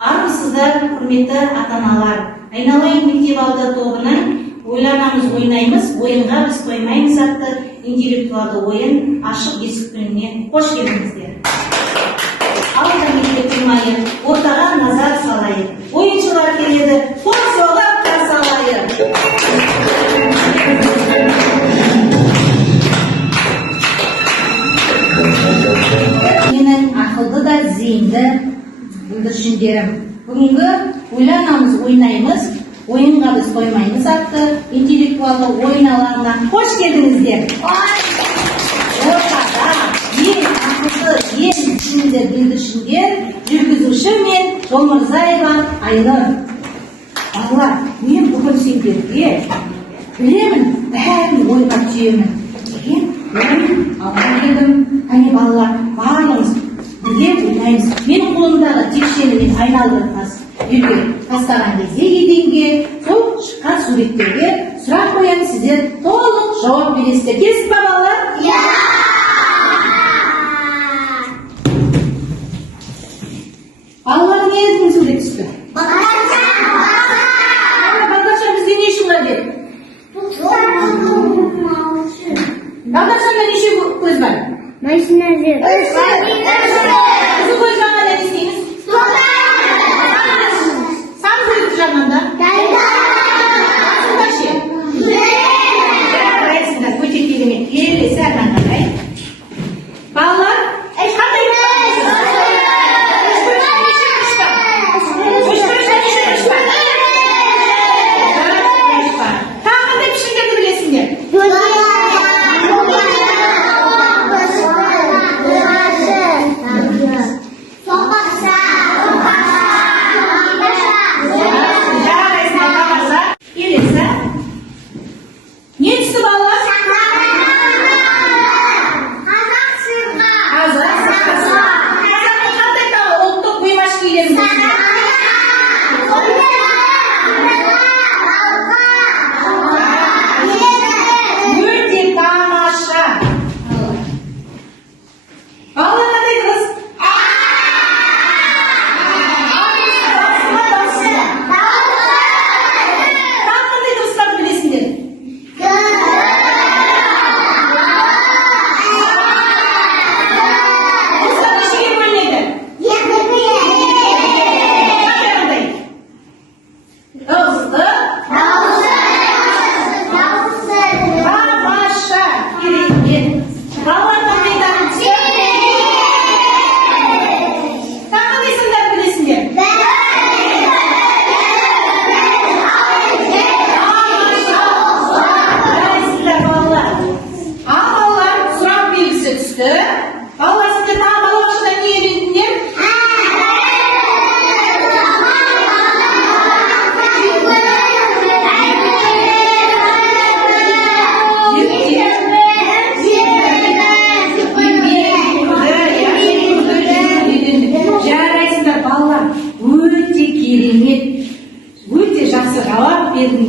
Армысыздар, құрметті ата-аналар. Айналайын мектеп алды тобының ойланамыз, ойнаймыз, ойынға біз қоймаймыз атты интеллектуалды ойын ашық есік күніне қош келдіңіздер. Алда мектеп тұрмайық, ортаға назар салайық. Ойыншылар келеді, қол соғып қарсы алайық. Менің ақылды да зейінді бүлдіршіндерім. Бүгінгі ойланамыз, ойнаймыз, ойынға біз қоймаймыз атты интеллектуалды ойын алаңына қош келдіңіздер. Ортада ең ақылды, ең зейінді бүлдіршіндер жүргізуші мен Жолмырзаева Айнұр. Балалар, мен бүгін сендерге білемін, бәрін ойға түйемін деген ойын алған едім. Әне балалар, барлығымыз бірге ойнаймыз. Менің қолымдағы текшені мен айналдырып үйге тастаған кезде еденге сол шыққан суреттерге сұрақ қоямын, сіздер толық жауап бересіздер. Келісіз бе балалар? Иә! Балалардың несінің сурет түсті? Бағдарша! Бағдарша бізде не үшін қажет? Бағдаршада неше көз бар? Машина жүр. Қызы көз бағана не істейміз? Сан көзді жағында? Асында ше? Жарайсыңдар, көтек келемет. Келесі арнан қарай. Балалар, қандай?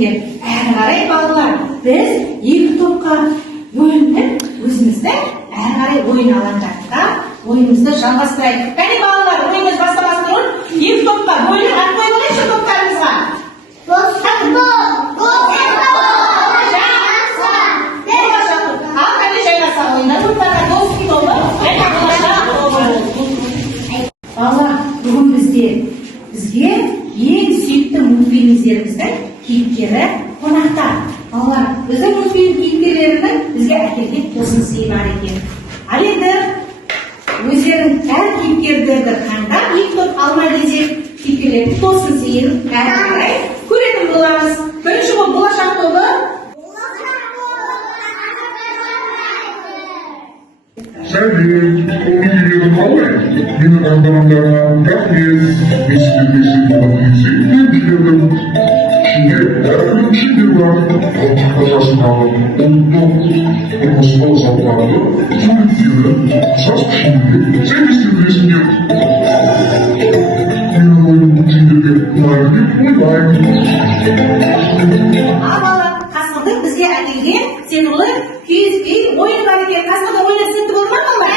Әрі қарай балалар, біз екі топқа бөлініп, өзімізді әрі қарай ойын алаңдарында ойынымызды жалғастырайық. Кәне балалар, ойынымыз бастамас тұрын, екі топқа бөлініп, ат қойып алайықшы топтарымызға. Ал кәне жайғаса ойында топтарға достық тобы, балалар, бүгін бізге ең сүйікті мультфильмдеріміздің кейіпкері қонақта. Балалар, біздің мультфильм кейіпкерлерінің бізге әкелген тосын сыйы бар екен. Ал енді өздерің әр кейіпкерлерді таңдап, екі топ алма кезек кейіпкерлердің тосын сыйын әрі қарай көретін боламыз. Бірінші болып болашақ тобы. Сәлем, көңілдерің қалай? Менің ата-аналарым рахмет. Есіктерге жібердім. Ішінде әркім ішінде бар. Қазақстандағы ұлттық тұрмыстық заттарды суреттері ұқсас пішінде сәйкестендіресіңдер. Менің ойым сендерге ұнайды деп ойлаймын. Балалар, Қасқырдың бізге әкелген сыйлы киіз үй ойыны бар екен. Қасқырдың ойыны сәтті болды ма балалар?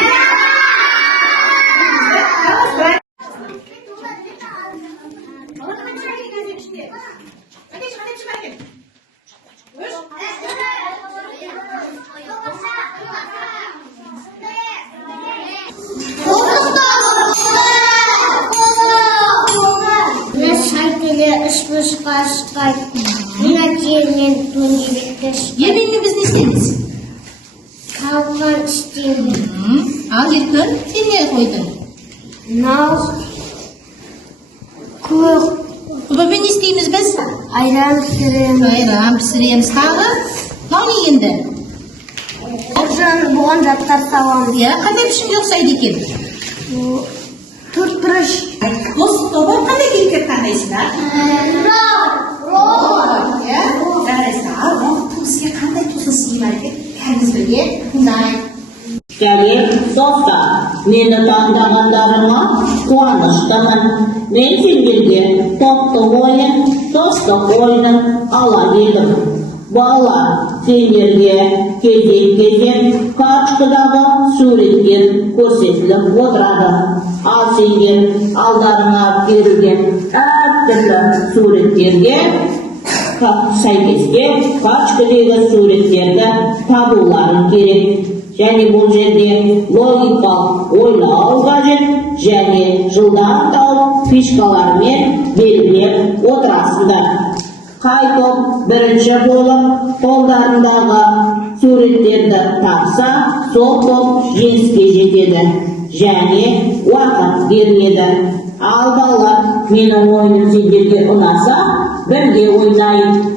Шашқай, нәтижемен дөңгелектеш. Ертең біз не істейміз? Қалған істеймін. Ал еркін, сен не қойдың? Нау көк Бұбі не істейміз біз? айран пісіремін. Айран пісіреміз. Тағы? Мынау не енді? Бұған заттар саламыз. Иә, қандай пішімде ұқсайды екен? Төрт бұрыш. Дос тобы қандай кейіпкер таңдайсыздар? Иә? Жарайсыз. Ал, бізге қандай тусын сыймар екен? Кәңіз бірге тыңдайық. Сәлем достар, мені таңдағандарыма қуаныштымын. Мен сендерге топтық ойын, достық ойынын ала келдім. Бала, сендерге кезек-кезек карточкадағы суреттер көрсетіліп отырады. Ал сендер алдарыңа берілген әртүрлі суреттерге сәйкеске карточкадегі суреттерді табуларың керек. Және бұл жерде логикалық ойлау қажет және жылдам тауып фишкалармен белгілеп отырасыңдар. Қай топ бірінші болып қолдарындағы суреттерді тапса, сол топ жеңіске жетеді және уақыт беріледі. Ал балалар, менің ойыным сендерге ұнаса, бірге ойнайық.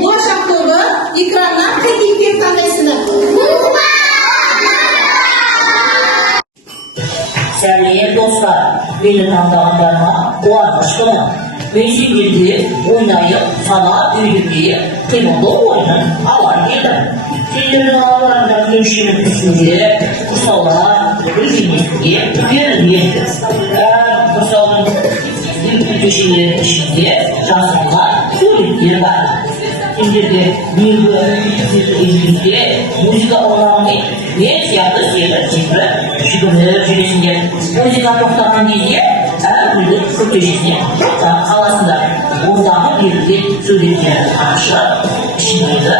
Болашақ тобы экраннан қай кейіпкер таңдайсыздар? Сәлем достар, мені таңдағандарыма қуаныштымын. Мен сендерге ойнайық, сана үйірге қимылды ойынын ала келдім. Сендердің алдарында кемшілік түсіндер, құрсаулар, өзімізге берілген. Құрсаудың көшелерінің ішінде жазылған суреттер бар. Сендерге белгі өзімізде музыка ойнаумен мен сияқты сені жүгіріп жүресіңдер. Музыка тоқтаған кезде әртүрлі көшесіне тоқтап қаласыңдар. Ондағы белгілер суреттерді ашып, ішіндегі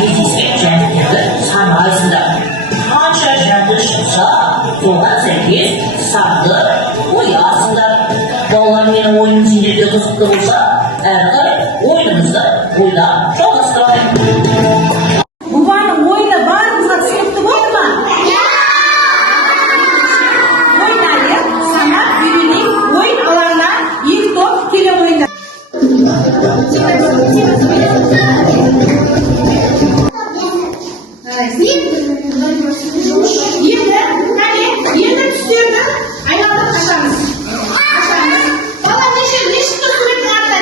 кездескен жәндіктерді санайсыңдар. Қанша жәндік шықса, соған сәйкес санды қоясыңдар. Балалар, менің ойыным сендерге қызықты болса, әрі қарай ойынымызды ойлап жалғастырайық. Бұбаның ойыны барымызға түсінікті болды ма? Ойнайық, санап үйренейік, ойын алаңына екі топ келе ойнайық. Енді түстерді айналдырып қашамыз. Бала неше сурет қарта?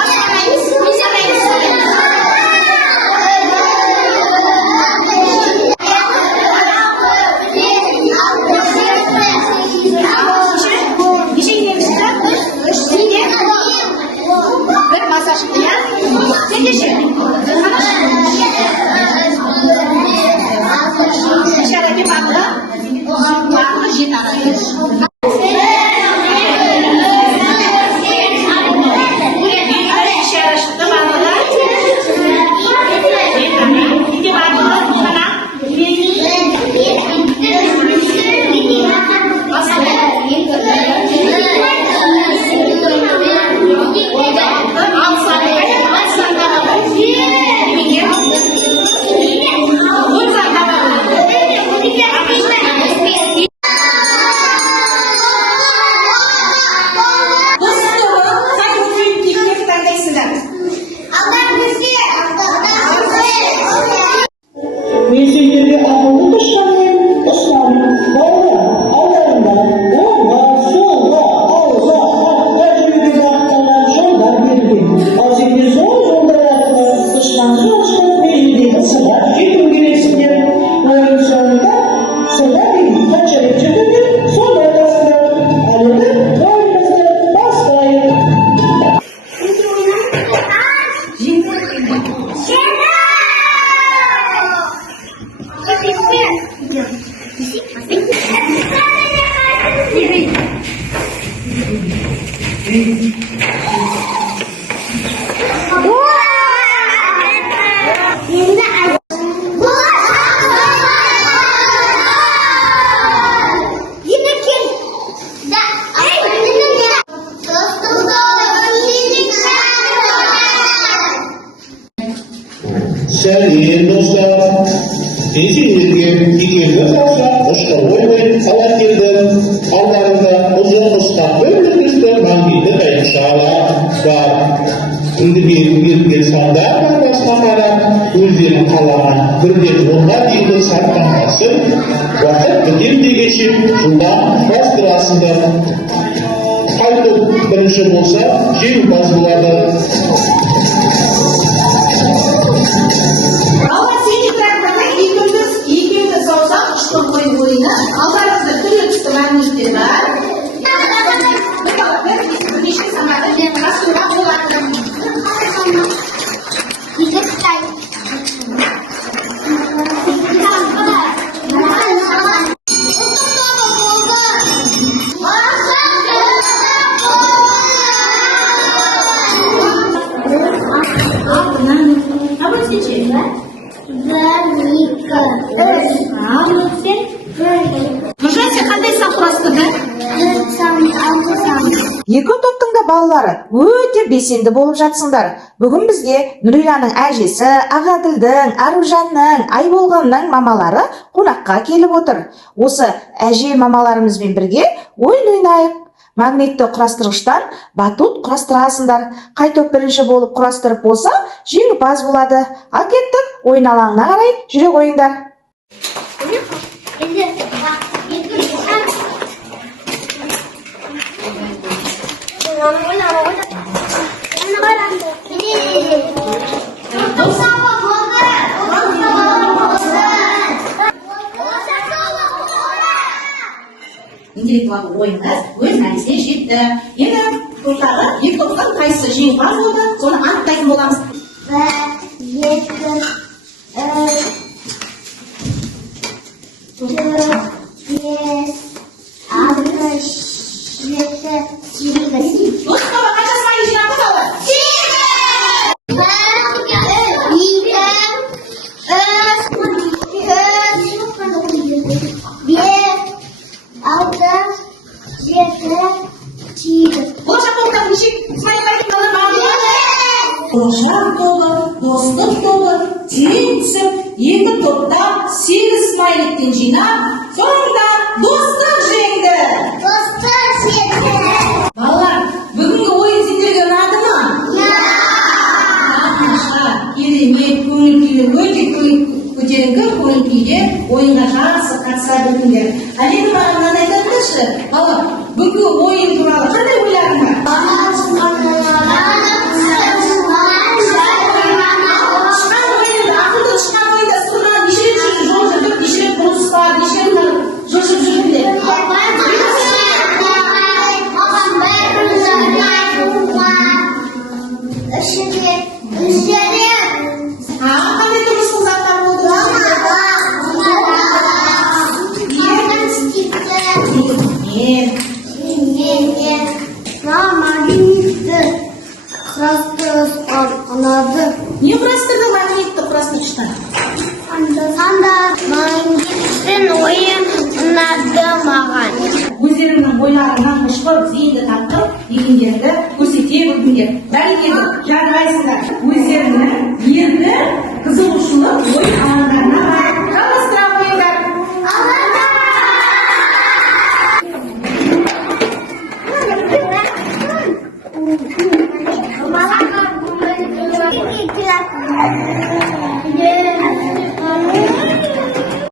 Ашқанайыз. Sevgili dostlar, bizimle ilgili olsa hoşça oynayıp alan girdim. Allah'ında uzun ömrümüzde mangilde de inşallah var. Şimdi bir sonda başlamadan özlerin kalana bir onlar değil saklanması vakit bitirdi geçip şundan bastırasında kayıt birinci olsa jim bazılarda Allah seni bırakmadan ilkimiz olsak işte oyunu Allah'ımızda türlü kısımlarımızdır var. Bakalım bir şey sana da nasıl olarak Apa sih cik? Нұржан, қандай сан құрастың, Екі топтың да балалары өте белсенді болып жатсыңдар. Бүгін бізге Нұриланың әжесі, Ағаділдің, Аружанның, Айболғанның мамалары қонаққа келіп отыр. Осы әже мамаларымызбен бірге ойын ойнайық. Магнитті құрастырғыштан батут құрастырасыңдар. Қай топ бірінші болып құрастырып болса, жеңімпаз болады. Ал кеттік, ойын алаңына қарай жүре қойыңдар. интеллектуалды ойындар өз мәресіне жетті. Енді топтағы екі топтан қайсысы жеңімпаз болды, соны анықтайтын боламыз. 2, 3, 4, 5, 6, 7, 8. Достар, қанша сайын жинап алды? Болашақ топтар неше сайын Болашақ тобы, достық тобы, терең түсіп, екі топта 8 смайликтен жинап, соңында достық жеңді. Балалар, бүгінгі ойын сендерге ұнады ма? Тамаша, керемет, көңіл күйі өте көтеріңкі көңіл күйде ойынға жақсы қатыса білдіңдер. Әлемі маған мынаны айтыңдаршы, балалар, бүгінгі ойын туралы қандай ойларың бар? Қандай тұрмыстың заттар болды? Не құрастырдың магнитті құрастырғыштан? Өздеріңнің бойларыңнан ұшқыр зейінді тартып, екендерді көрсете білдіңдер. Бәрекелді.